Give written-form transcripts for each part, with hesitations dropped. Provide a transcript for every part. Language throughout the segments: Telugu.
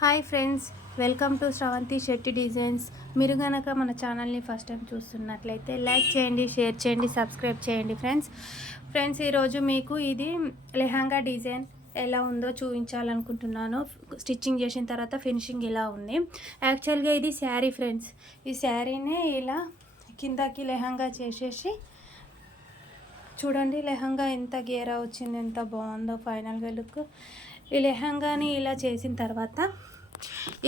Hi friends, welcome to Sravanthi Shetty designs. మీరు కనుక మన ఛానల్ని ఫస్ట్ టైం చూస్తున్నట్లయితే లైక్ చేయండి, షేర్ చేయండి, సబ్స్క్రైబ్ చేయండి ఫ్రెండ్స్ ఈరోజు మీకు ఇది లెహంగా డిజైన్ ఎలా ఉందో చూపించాలనుకుంటున్నాను. స్టిచ్చింగ్ చేసిన తర్వాత ఫినిషింగ్ ఇలా ఉంది. యాక్చువల్గా ఇది శారీ ఫ్రెండ్స్. ఈ శారీనే ఇలా కిందకి లెహంగా చేసేసి చూడండి, లెహంగా ఎంత గేరా వచ్చింది, ఎంత బాగుందో ఫైనల్గా లుక్. ఈ లెహంగాని ఇలా చేసిన తర్వాత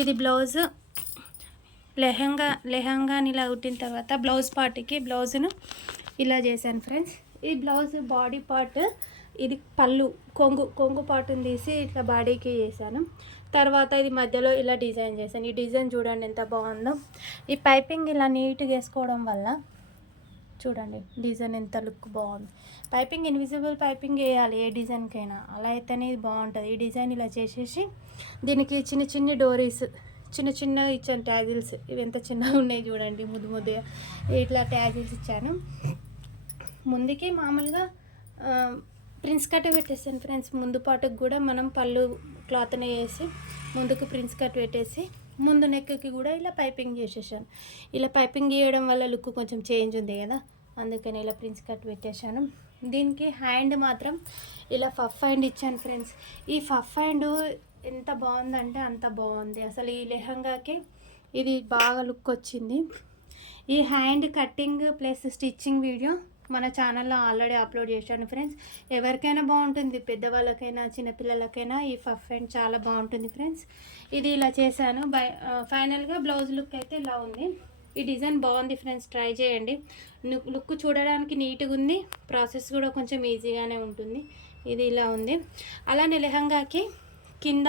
ఇది బ్లౌజ్, లెహంగాని ఇలా కుట్టిన తర్వాత బ్లౌజ్ పార్ట్కి బ్లౌజ్ను ఇలా చేశాను ఫ్రెండ్స్. ఈ బ్లౌజ్ బాడీ పార్ట్, ఇది పళ్ళు, కొంగు పార్ట్ని తీసి ఇట్లా బాడీకి చేశాను. తర్వాత ఇది మధ్యలో ఇలా డిజైన్ చేశాను. ఈ డిజైన్ చూడండి ఎంత బాగుందో. ఈ పైపింగ్ ఇలా నీట్గా వేసుకోవడం వల్ల చూడండి డిజైన్ ఎంత లుక్ బాగుంది. పైపింగ్ ఇన్విజిబుల్ పైపింగ్ వేయాలి ఏ డిజైన్కైనా, అలా అయితేనే ఇది బాగుంటుంది. ఈ డిజైన్ ఇలా చేసేసి దీనికి చిన్న చిన్న డోరీస్, చిన్న ఇచ్చాను ట్యాజిల్స్. ఇవి ఎంత చిన్నగా ఉన్నాయి చూడండి, ముద్దుగా ఇట్లా ట్యాజిల్స్ ఇచ్చాను. ముందుకి మామూలుగా ప్రిన్స్ కట్ పెట్టేసాను ఫ్రెండ్స్. ముందు పాటుకు కూడా మనం పళ్ళు క్లాత్ని వేసి ముందుకు ప్రిన్స్ కట్ పెట్టేసి ముందు నెక్కి కూడా ఇలా పైపింగ్ చేసేసాను. ఇలా పైపింగ్ చేయడం వల్ల లుక్ కొంచెం చేంజ్ ఉంది కదా, అందుకని ఇలా ప్రిన్స్ కట్ పెట్టేశాను. దీనికి హ్యాండ్ మాత్రం ఇలా ఫఫ్ హ్యాండ్ ఇచ్చాను ఫ్రెండ్స్. ఈ ఫఫ్ హ్యాండ్ ఎంత బాగుందంటే అంత బాగుంది. అసలు ఈ లెహంగాకి ఇది బాగా లుక్ వచ్చింది. ఈ hand cutting plus stitching video మన ఛానల్లో ఆల్రెడీ అప్లోడ్ చేశాను ఫ్రెండ్స్. ఎవరికైనా బాగుంటుంది, పెద్దవాళ్ళకైనా చిన్నపిల్లలకైనా ఈ ఫఫ్ హ్యాండ్ చాలా బాగుంటుంది ఫ్రెండ్స్. ఇది ఇలా చేశాను. ఫైనల్గా బ్లౌజ్ లుక్ అయితే ఇలా ఉంది. ఈ డిజైన్ బాగుంది ఫ్రెండ్స్, ట్రై చేయండి. లుక్ చూడడానికి నీట్గా ఉంది, ప్రాసెస్ కూడా కొంచెం ఈజీగానే ఉంటుంది. ఇది ఇలా ఉంది. అలానే లెహంగాకి కింద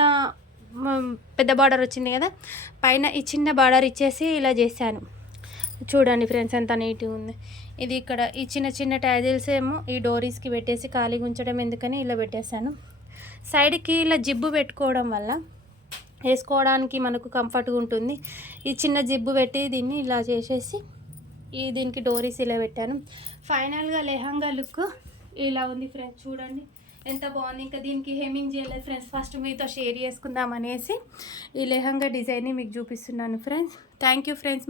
పెద్ద బార్డర్ వచ్చింది కదా, పైన ఈ చిన్న బార్డర్ ఇచ్చేసి ఇలా చేశాను. చూడండి ఫ్రెండ్స్ ఎంత నీట్గా ఉంది. ఇది ఇక్కడ ఈ చిన్న ట్యాజిల్స్ ఏమో ఈ డోరీస్కి పెట్టేసి ఖాళీగా ఉంచడం ఎందుకని ఇలా పెట్టేశాను. సైడ్కి ఇలా జిబ్బు పెట్టుకోవడం వల్ల వేసుకోవడానికి మనకు కంఫర్ట్గా ఉంటుంది. ఈ చిన్న జిబ్బు పెట్టి దీన్ని ఇలా చేసేసి దీనికి డోరీస్ ఇలా పెట్టాను. ఫైనల్గా లెహంగా లుక్ ఇలా ఉంది ఫ్రెండ్స్. చూడండి ఎంత బాగుంది. ఇంకా దీనికి హెమ్మింగ్ చేయలేదు ఫ్రెండ్స్, ఫస్ట్ మీతో షేర్ చేసుకుందాం అనేసి ఈ లెహంగా డిజైన్ని మీకు చూపిస్తున్నాను ఫ్రెండ్స్. Thank you friends.